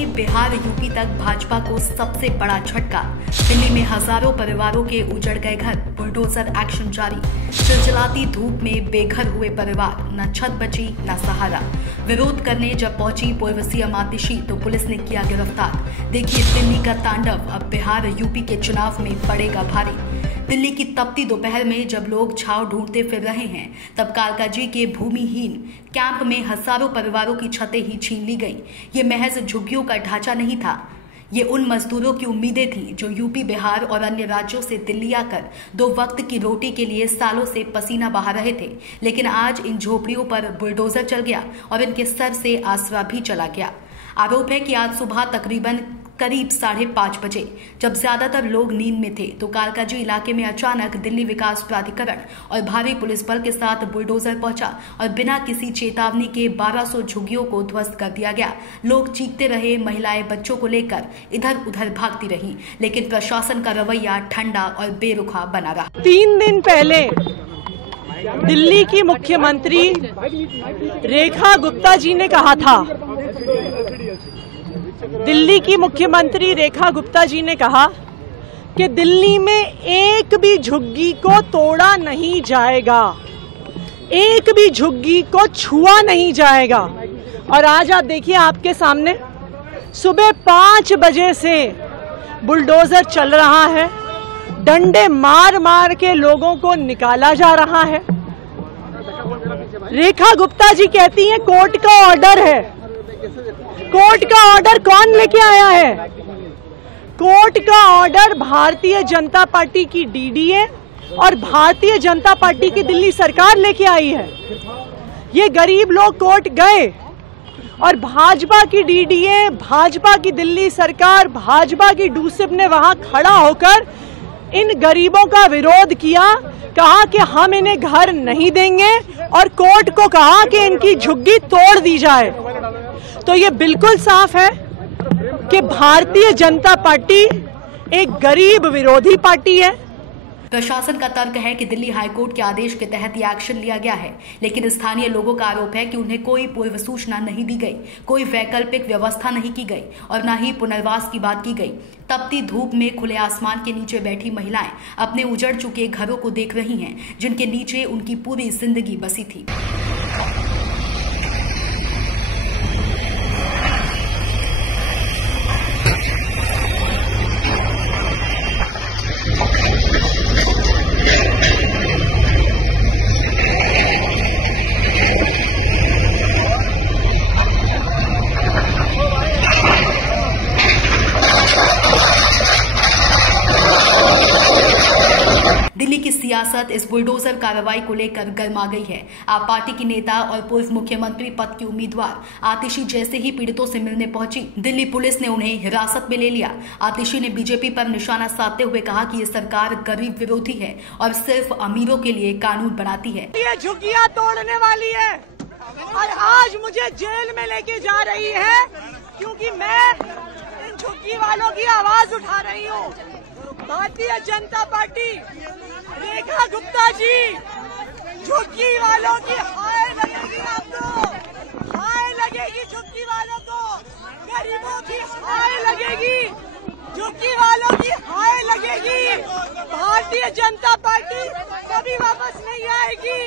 से बिहार यूपी तक भाजपा को सबसे बड़ा झटका। दिल्ली में हजारों परिवारों के उजड़ गए घर, बुलडोजर एक्शन जारी। चिलचिलाती धूप में बेघर हुए परिवार, न छत बची न सहारा। विरोध करने जब पहुंची पूर्व सीएम आतिशी तो पुलिस ने किया गिरफ्तार। देखिए दिल्ली का तांडव, अब बिहार यूपी के चुनाव में पड़ेगा भारी। दिल्ली की तपती दोपहर में जब लोग छांव ढूंढते फिर रहे हैं, तब कालकाजी के भूमिहीन कैंप में हजारों परिवारों की छतें ही छीन ली गईं। ये महज झुग्गियों का ढांचा नहीं था, ये उन मजदूरों की उम्मीदें थीं जो यूपी, बिहार और अन्य राज्यों से दिल्ली आकर 2 वक्त की रोटी के लिए सालों से पसीना बहा रहे थे। लेकिन आज इन झोपड़ियों पर बुलडोजर चल गया और इनके सर से आसरा भी चला गया। आरोप है कि आज सुबह तकरीबन करीब 5:30 बजे, जब ज्यादातर लोग नींद में थे, तो कालकाजी इलाके में अचानक दिल्ली विकास प्राधिकरण और भारी पुलिस बल के साथ बुलडोजर पहुंचा और बिना किसी चेतावनी के 1200 झुग्गियों को ध्वस्त कर दिया गया। लोग चीखते रहे, महिलाएं बच्चों को लेकर इधर उधर भागती रहीं, लेकिन प्रशासन का रवैया ठंडा और बेरुखा बना रहा। 3 दिन पहले दिल्ली की मुख्यमंत्री रेखा गुप्ता जी ने कहा था, दिल्ली की मुख्यमंत्री रेखा गुप्ता जी ने कहा कि दिल्ली में एक भी झुग्गी को तोड़ा नहीं जाएगा, एक भी झुग्गी को छुआ नहीं जाएगा। और आज आप देखिए आपके सामने सुबह 5 बजे से बुलडोजर चल रहा है, डंडे मार मार के लोगों को निकाला जा रहा है। रेखा गुप्ता जी कहती हैं कोर्ट का ऑर्डर है। कोर्ट का ऑर्डर कौन लेके आया है? कोर्ट का ऑर्डर भारतीय जनता पार्टी की डीडीए और भारतीय जनता पार्टी की दिल्ली सरकार लेके आई है। ये गरीब लोग कोर्ट गए और भाजपा की डीडीए, भाजपा की दिल्ली सरकार, भाजपा की डूसिप ने वहां खड़ा होकर इन गरीबों का विरोध किया, कहा कि हम इन्हें घर नहीं देंगे और कोर्ट को कहा कि इनकी झुग्गी तोड़ दी जाए। तो ये बिल्कुल साफ है कि भारतीय जनता पार्टी एक गरीब विरोधी पार्टी है। प्रशासन का तर्क है कि दिल्ली हाईकोर्ट के आदेश के तहत ये एक्शन लिया गया है, लेकिन स्थानीय लोगों का आरोप है कि उन्हें कोई पूर्व सूचना नहीं दी गई, कोई वैकल्पिक व्यवस्था नहीं की गई और न ही पुनर्वास की बात की गई। तपती धूप में खुले आसमान के नीचे बैठी महिलाएं अपने उजड़ चुके घरों को देख रही हैं, जिनके नीचे उनकी पूरी जिंदगी बसी थी। दिल्ली की सियासत इस बुलडोजर कार्रवाई को लेकर गर्मा गई है। आप पार्टी की नेता और पूर्व मुख्यमंत्री पद की उम्मीदवार आतिशी जैसे ही पीड़ितों से मिलने पहुंची, दिल्ली पुलिस ने उन्हें हिरासत में ले लिया। आतिशी ने बीजेपी पर निशाना साधते हुए कहा कि ये सरकार गरीब विरोधी है और सिर्फ अमीरों के लिए कानून बनाती है। ये झुग्गियां तोड़ने वाली है और आज मुझे जेल में लेके जा रही है, क्योंकि मैं इन झुग्गी वालों की आवाज उठा रही हूँ। भारतीय जनता पार्टी, रेखा गुप्ता जी, झुग्गी वालों की हाय लगेगी, आपको हाय लगेगी, झुग्गी वालों को, गरीबों की हाय लगेगी, झुग्गी वालों की हाय लगेगी। भारतीय जनता पार्टी कभी वापस नहीं आएगी,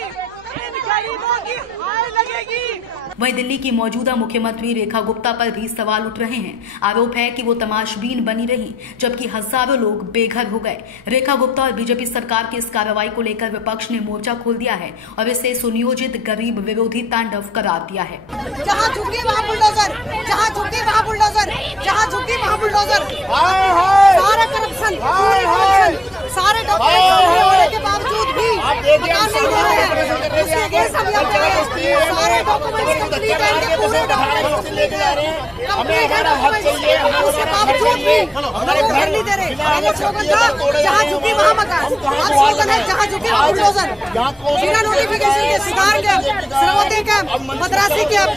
इन गरीबों की हाय लगेगी। वहीं दिल्ली की मौजूदा मुख्यमंत्री रेखा गुप्ता पर भी सवाल उठ रहे हैं। आरोप है कि वो तमाशबीन बनी रही, जबकि हजारों लोग बेघर हो गए। रेखा गुप्ता और बीजेपी सरकार की इस कार्रवाई को लेकर विपक्ष ने मोर्चा खोल दिया है और इसे सुनियोजित गरीब विरोधी तांडव करार दिया है। जहाँ झुकी वहाँ बुलडोजर, जहाँ झुकी वहाँ बुलडोजर, जहाँ झुकी वहाँ बुलडोजर। सारा करप्शन, सारे डॉक्यूमेंट होने के बावजूद भी मकान नहीं दे रहे हैं। उसके अगेंस्ट हम लड़ रहे हैं। सारे डॉक्यूमेंट्स कंप्लीट है, इनके पूरे डॉक्यूमेंट्स लेके जा रहे हैं। कंप्लीट है डॉक्यूमेंट्स, उसके बावजूद भी लोग घर नहीं दे रहे। पहले स्लोगन था जहाँ झुकी वहाँ मकान, अब स्लोगन है जहाँ झुकी वहाँ बुलडोजर। बिना नोटिफिकेशन के सिगार कैंप, श्रवती कैंप, मद्रासी कैंप,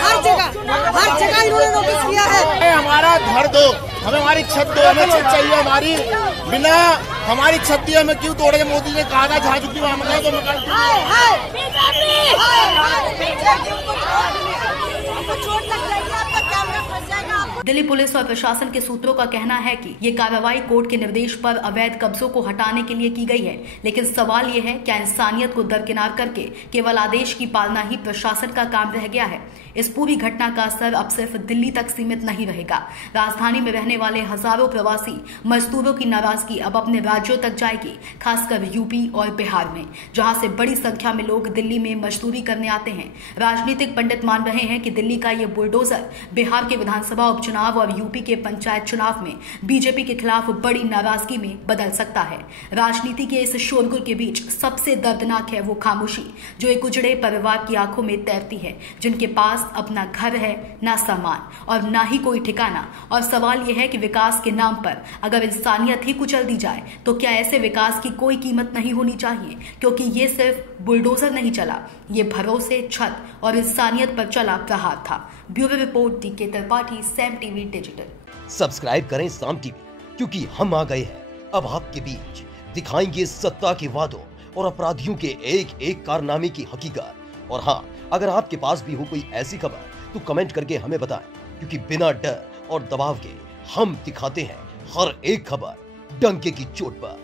हर जगह इन्होंने नोटिस किया है। हमारा घर दो, हमें हमारी छत दो, हमें छत चाहिए हमारी। बिना हमारी छत दिए हमें क्यों तोड़े? मोदी ने कहा था जहाँ झुकी वहाँ मकान, तो मकान चोट लग जाएगी, आपका कैमरा फंस जाएगा। दिल्ली पुलिस और प्रशासन के सूत्रों का कहना है कि ये कार्रवाई कोर्ट के निर्देश पर अवैध कब्जों को हटाने के लिए की गई है, लेकिन सवाल ये है क्या इंसानियत को दरकिनार करके केवल आदेश की पालना ही प्रशासन का काम रह गया है। इस पूरी घटना का असर अब सिर्फ दिल्ली तक सीमित नहीं रहेगा। राजधानी में रहने वाले हजारों प्रवासी मजदूरों की नाराजगी अब अपने राज्यों तक जाएगी, खासकर यूपी और बिहार में, जहां से बड़ी संख्या में लोग दिल्ली में मजदूरी करने आते हैं। राजनीतिक पंडित मान रहे हैं कि दिल्ली का ये बुलडोजर बिहार के विधानसभा उपचुनाव और यूपी के पंचायत चुनाव में बीजेपी के खिलाफ बड़ी नाराजगी में बदल सकता है। राजनीति के इस शोरगुल के बीच सबसे दर्दनाक है वो खामोशी जो एक उजड़े परिवार की आंखों में तैरती है, जिनके पास अपना घर है, ना सामान और ना ही कोई ठिकाना। और सवाल यह है कि विकास के नाम पर अगर इंसानियत ही कुचल दी जाए तो क्या ऐसे विकास की कोई कीमत नहीं होनी चाहिए? क्योंकि ये सिर्फ बुलडोजर नहीं चला, ये भरोसे, छत और इंसानियत पर चला प्रहार था। Bureau report, DK Tripathi, Saam TV digital. Subscribe करें साम टीवी, क्योंकि हम आ गए हैं अब आपके बीच, दिखाएंगे सत्ता के वादों और अपराधियों के एक एक कारनामे की हकीकत। और हाँ, अगर आपके पास भी हो कोई ऐसी खबर तो कमेंट करके हमें बताएं, क्योंकि बिना डर और दबाव के हम दिखाते हैं हर एक खबर डंके की चोट पर।